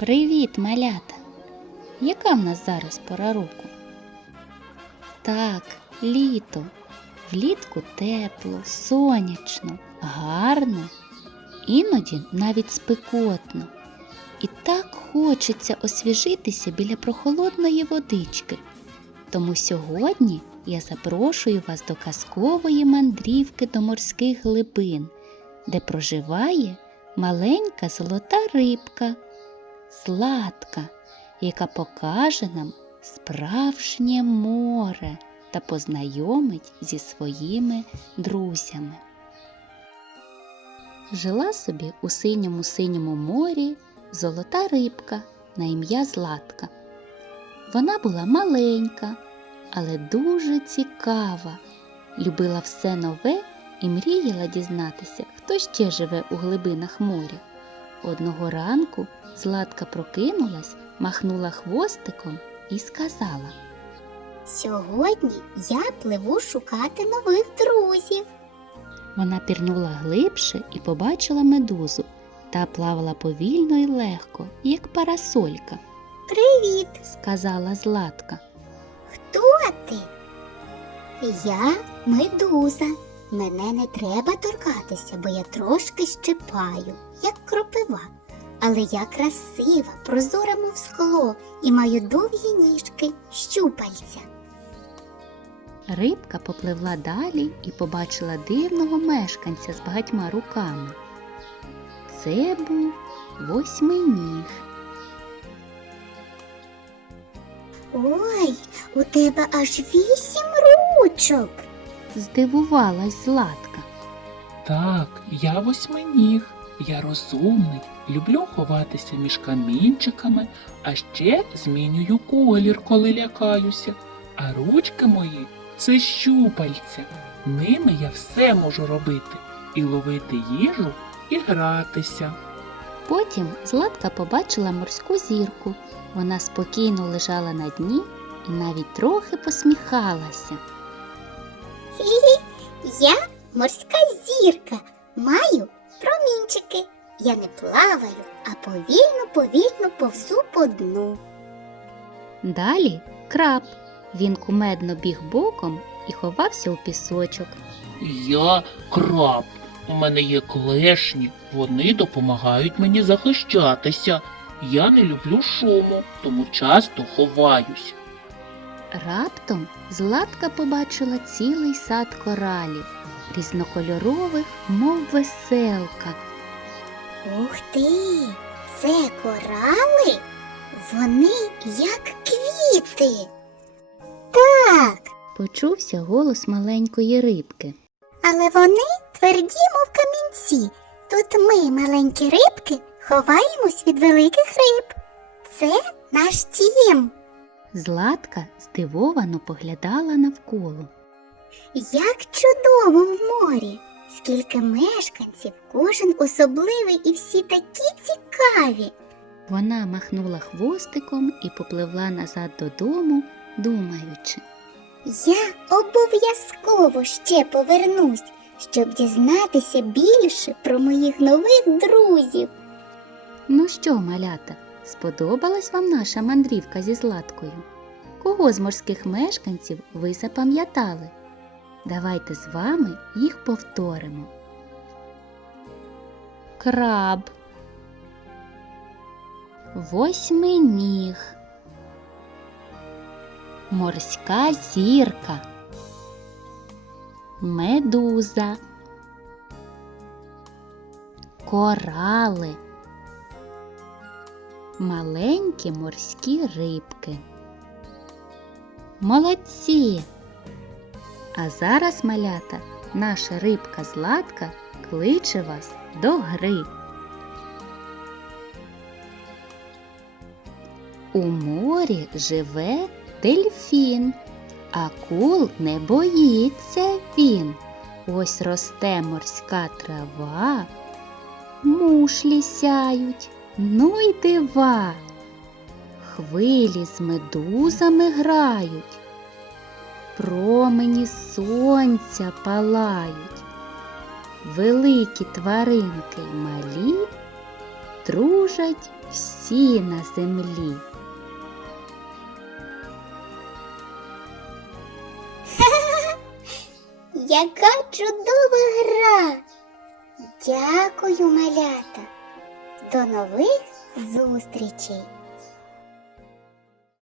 Привіт, малята! Яка в нас зараз пора року? Так, літо. Влітку тепло, сонячно, гарно, іноді навіть спекотно. І так хочеться освіжитися біля прохолодної водички. Тому сьогодні я запрошую вас до казкової мандрівки до морських глибин, де проживає маленька золота рибка, сладка, яка покаже нам справжнє море та познайомить зі своїми друзями. Жила собі у синьому синьому морі золота рибка на ім'я Златка. Вона була маленька, але дуже цікава, любила все нове і мріяла дізнатися, хто ще живе у глибинах моря. Одного ранку Златка прокинулась, махнула хвостиком і сказала Сьогодні я пливу шукати нових друзів. Вона пірнула глибше і побачила медузу та плавала повільно і легко, як парасолька, Привіт! сказала Златка. Хто ти? Я медуза. Мене не треба торкатися, бо я трошки щипаю, як кропива. Але я красива, прозора, мов скло, і маю довгі ніжки, щупальця. Рибка попливла далі і побачила дивного мешканця з багатьма руками. Це був восьминіг. Ой, у тебе аж вісім ручок. Здивувалась Златка. Так, я восьминіг. Я розумний, люблю ховатися між камінчиками, а ще змінюю колір, коли лякаюся. А ручки мої це щупальця. Ними я все можу робити і ловити їжу, і гратися. Потім Златка побачила морську зірку. Вона спокійно лежала на дні і навіть трохи посміхалася. Я морська зірка, маю промінчики. Я не плаваю, а повільно, повільно повзу по дну. Далі краб. Він кумедно біг боком і ховався у пісочок. Я краб. У мене є клешні, вони допомагають мені захищатися. Я не люблю шуму, тому часто ховаюсь. Раптом Златка побачила цілий сад коралів, різнокольорових, мов веселка. Ух ти! Це корали? Вони як квіти. Так, Почувся голос маленької рибки. але вони тверді, мов камінці. Тут ми, маленькі рибки, ховаємось від великих риб. Це наш дім. Златка здивовано поглядала навколо. Як чудово в морі! Скільки мешканців, кожен особливий і всі такі цікаві. Вона махнула хвостиком і попливла назад додому, думаючи. Я обов'язково ще повернусь, щоб дізнатися більше про моїх нових друзів. Ну що, малята, сподобалась вам наша мандрівка зі Златкою? Кого з морських мешканців ви запам'ятали? Давайте з вами їх повторимо. Краб. Восьминіг. Морська зірка. Медуза. Корали. Маленькі морські рибки. Молодці! А зараз, малята, наша рибка Златка кличе вас до гри. У морі живе дельфін, акул не боїться він. Ось росте морська трава, мушлі сяють, ну й дива. Хвилі з медузами грають, промені сонця палають, великі тваринки й малі дружать всі на землі. Яка чудова гра! Дякую, малята. До нових зустрічей!